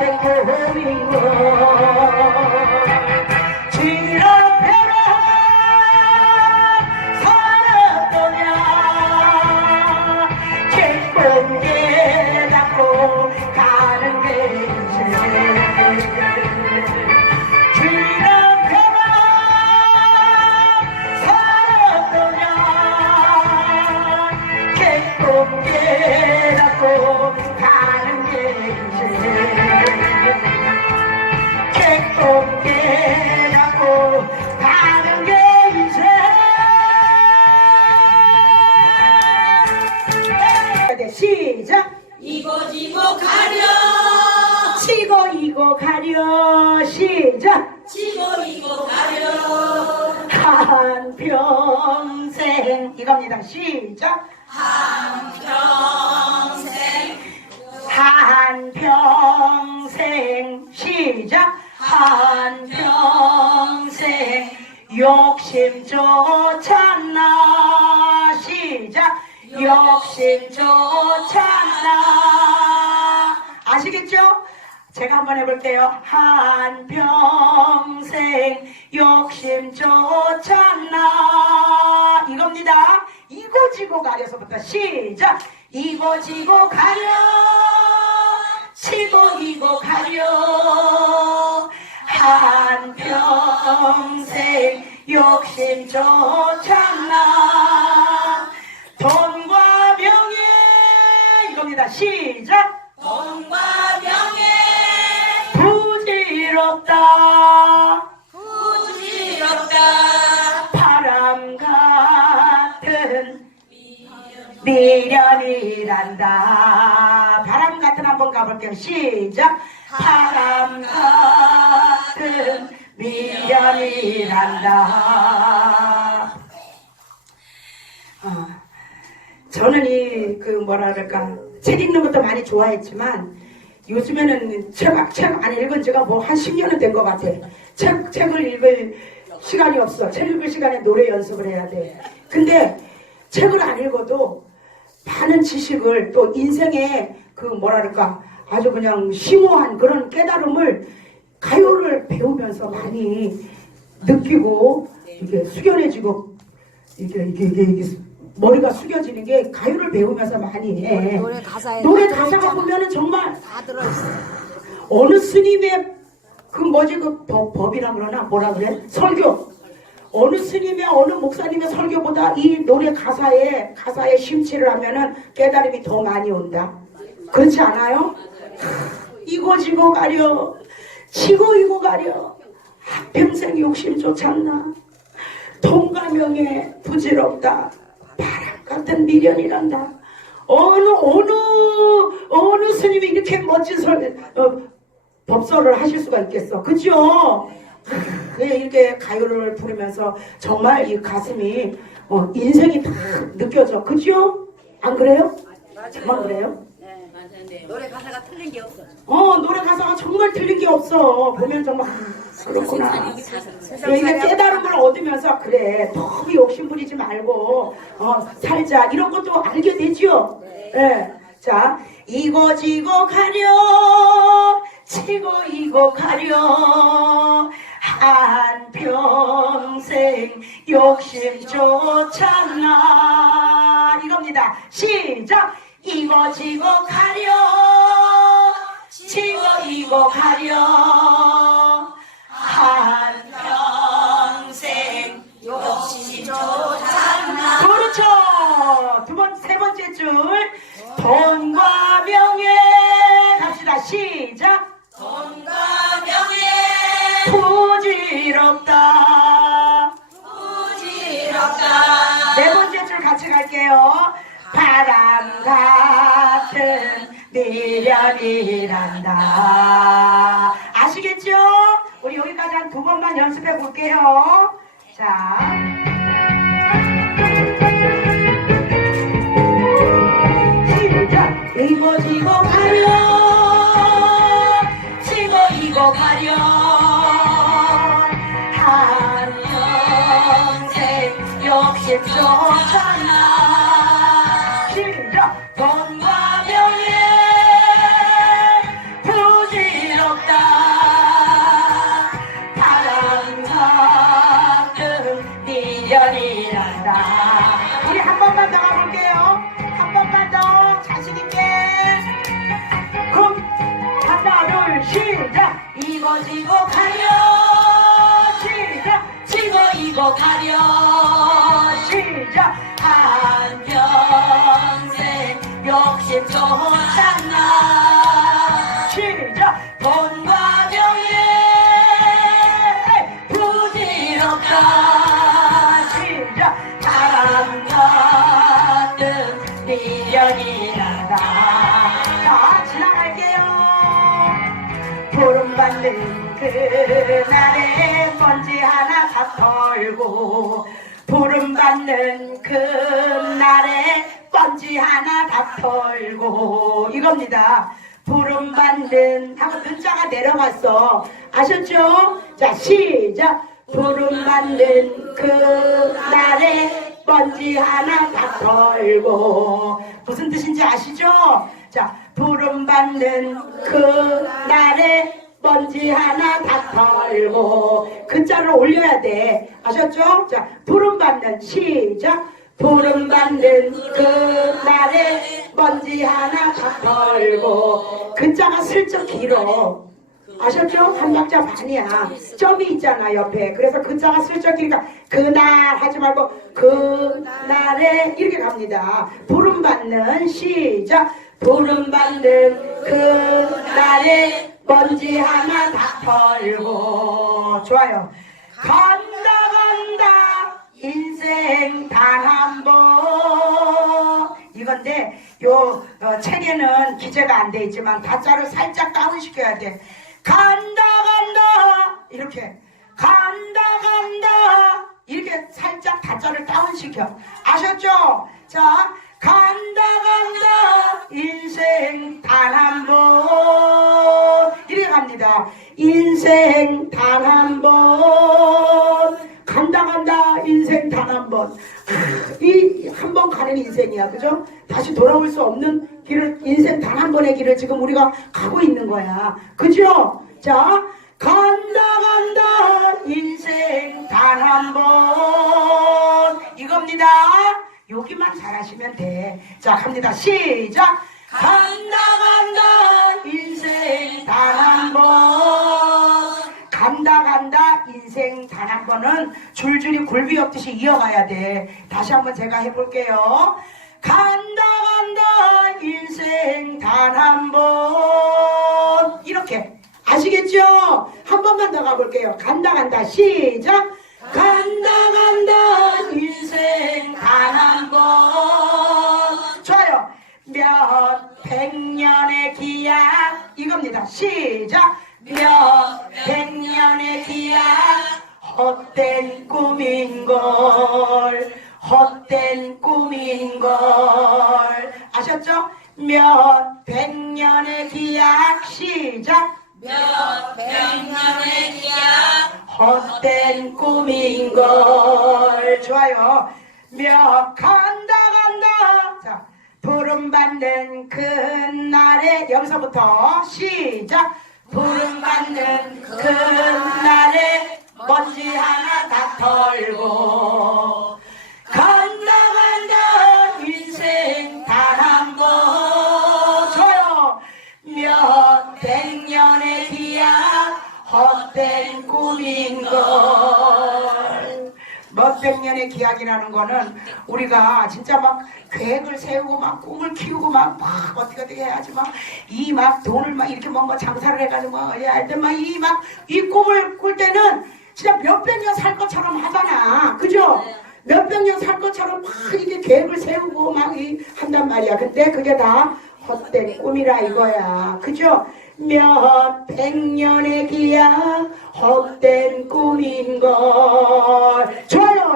헛 이겁니다. 시작. 한평생. 한평생. 시작. 한평생. 욕심조차나 시작. 욕심조차나 아시겠죠? 제가 한번 해볼게요. 한평생 욕심조차나 이겁니다. 이고지고 가려서부터 시작. 이고지고 가려 치고 이고 가려 한평생 욕심조차나 돈과 명예 이겁니다. 시작. 돈과 미련이란다 바람 같은 한번 가볼게요 시작 바람 같은 미련이란다 어, 저는 이 그 뭐라 그럴까 책 읽는 것도 많이 좋아했지만 요즘에는 책, 책안 읽은 지가 뭐 한 10년은 된 것 같아. 책, 책을 읽을 시간이 없어. 책 읽을 시간에 노래 연습을 해야 돼. 근데 책을 안 읽어도 많은 지식을 또 인생의 그 뭐랄까 아주 그냥 심오한 그런 깨달음을 가요를 배우면서 많이 느끼고 이게 숙연해지고 이게 이게 이게, 이게 머리가 숙여지는 게 가요를 배우면서 많이 해. 노래 가사에 노래 다 가사가. 보면은 정말 다 들어있어. 어느 스님의 그 뭐지 그 법, 법이라 그러나 뭐라 그래 설교 어느 스님의 어느 목사님의 설교보다 이 노래 가사에 가사에 심취를 하면은 깨달음이 더 많이 온다. 그렇지 않아요? 이고 지고 가려. 지고 이고 가려. 평생 욕심 쫓았나. 돈과 명예 부질없다. 바람 같은 미련이란다. 어느 어느 어느 스님이 이렇게 멋진 설 어, 법설을 하실 수가 있겠어. 그죠? 네, 이렇게 가요를 부르면서 정말 이 가슴이 어, 인생이 다 느껴져. 그죠? 안 그래요? 정말 그래요? 노래 가사가 틀린 게 없어. 어 노래 가사가 정말 틀린 게 없어. 보면 정말. 아, 그렇구나. 예, 이게 깨달음을 얻으면서 그래 너무 욕심 부리지 말고 어, 살자. 이런 것도 알게 되죠? 예. 자 이거 지고 가려. 치고 이고 가려 한 평생 욕심 쫓았나 이겁니다 시작 이거 지고 가려 치고 이고 가려 한 평생 욕심이 좋잖아 그렇죠. 두 번, 세 번째 줄. 돈과 명예. 갑시다. 시작. 부지럽다. 부지럽다. 네 번째 줄 같이 갈게요. 바람 같은 미련이란다. 아시겠죠? 우리 여기까지 한 두 번만 연습해 볼게요. 자. 지고 가려. 시작. 지고 이거 가려. 시작. 한평생 욕심 쫓았 받는 그날에 먼지 하나 다 털고 이겁니다 보름 받는 하고 눈자가 내려갔어 아셨죠? 자 시작 보름 받는 그날에 먼지 하나 다 털고 무슨 뜻인지 아시죠? 자 보름 받는 그날에 먼지 하나 다 털고 그 자를 올려야 돼 아셨죠? 자 보름 받는 시작 보름 받는 그날에 먼지 하나 다 털고 그 자가 슬쩍 길어 아셨죠? 한 박자 반이야. 점이 있잖아 옆에. 그래서 그 자가 슬쩍 기니까 그날 하지 말고 그날에 이렇게 갑니다. 보름 받는 시작. 보름 받는 그날에 먼지 하나 다 털고 좋아요. 간다 간다 인생 단 한 번. 이건데 요 어, 책에는 기재가 안 돼 있지만 다자를 살짝 다운시켜야 돼. 간다 간다 이렇게 간다 간다 이렇게 살짝 다자를 다운시켜 아셨죠? 자 간다 간다 인생 단 한 번. 이렇게 갑니다. 인생 단 한 번. 간다 간다 인생 단 한 번. 이 한 번 가는 인생이야. 그죠? 다시 돌아올 수 없는 길을 인생 단 한 번의 길을 지금 우리가 가고 있는 거야. 그죠? 자 간다 간다 인생 단 한 번. 이겁니다 여기만 잘하시면 돼 자 갑니다. 시작. 간다 간다. 인생 단 한 번. 간다 간다. 인생 단 한 번은 줄줄이 굴비 없듯이 이어가야 돼. 다시 한번 제가 해볼게요. 간다 간다. 인생 단 한 번. 이렇게. 아시겠죠? 한 번만 더 가볼게요. 간다 간다. 시작. 간다 간다. 인생 단한번 좋아요. 몇 백년의 기약 이겁니다. 시작. 몇 백년의 기약 헛된 꿈인걸 헛된 꿈인걸 아셨죠? 몇 백년의 기약 시작 몇 백년의 기약 헛된 꿈인 걸. 좋아요. 몇 간다 간다. 자 부름 받는 그날에 여기서부터 시작. 부름 받는 그날에 먼지 하나 다 털고 몇백 년의 기약이라는 거는 우리가 진짜 막 계획을 세우고 막 꿈을 키우고 막, 막 어떻게 어떻게 해야지 막 이 막 돈을 막 이렇게 뭔가 장사를 해가지고 막 해야 할때 막 이 막 이 꿈을 꿀 때는 진짜 몇백 년 살 것처럼 하잖아 그죠? 몇백 년 살 것처럼 막 이게 계획을 세우고 막 이 한단 말이야. 근데 그게 다 헛된 꿈이라 이거야. 그죠? 몇 백 년의 기약 헛된 꿈인 걸.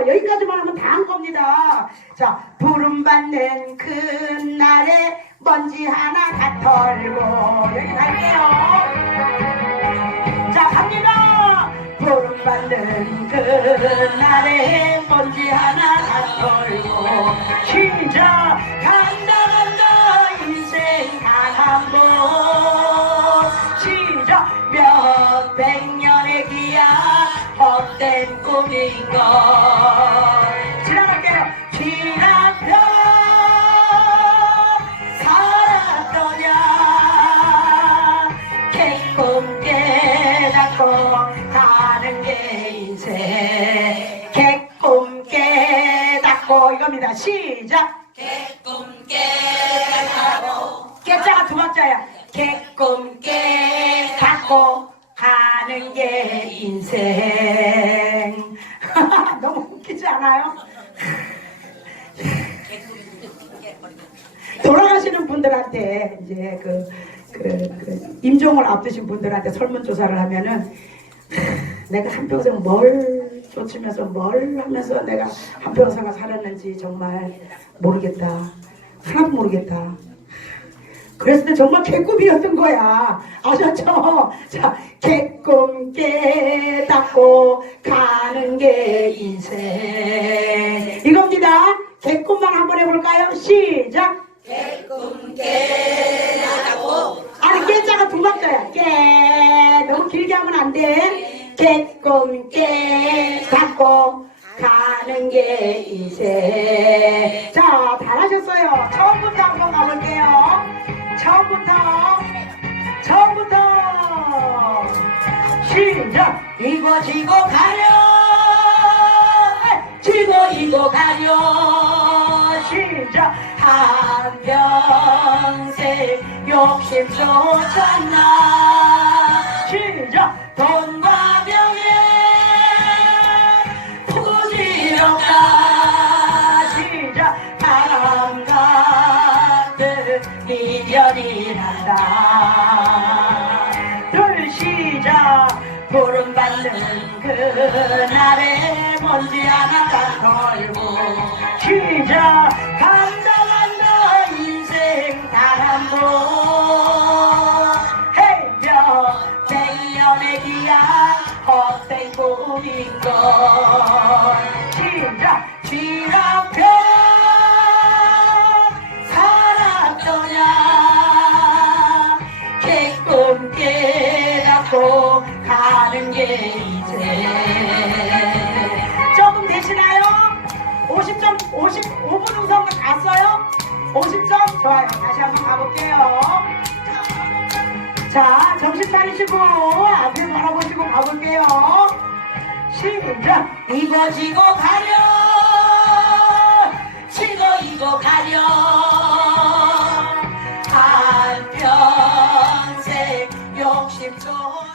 여기까지만 하면 다 한 겁니다. 자, 부름 받는 그날에 먼지 하나 다 털고 여기 갈게요. 자 갑니다 보름 받는 그날에 먼지 하나 다 털고 시작 간다 간다 인생 단한번 헛된 않아요? 돌아가시는 분들한테 이제 그, 그, 그 임종을 앞두신 분들한테 설문조사를 하면은 하, 내가 한평생 뭘 쫓으면서 뭘 하면서 내가 한평생을 살았는지 정말 모르겠다. 하나도 모르겠다. 그랬을 때 정말 개꿈이었던 거야. 아셨죠? 자, 개꿈 깨닫고 가는 게 인생. 이겁니다. 개꿈만 한번 해볼까요? 시작! 깨꿈 깨닫고 아니 깨자가 두 박자야 깨 너무 길게 하면 안 돼. 깨꿈 깨닫고 가는 게 인생. 자 잘하셨어요. 처음부터 한번 가볼게요. 처음부터! 처음부터! 시작! 이거 지고 가려! 지고 이고 가려! 시작! 한평생 욕심 쫓았나? 시작! 돈과 받는 그날에 55분 음성도 갔어요? 50점? 좋아요. 다시 한번 가볼게요. 자, 정신 차리시고 앞에 바라보시고 가볼게요. 시작! 이거 지고 가려! 치고 이거 가려! 한평생 욕심 좀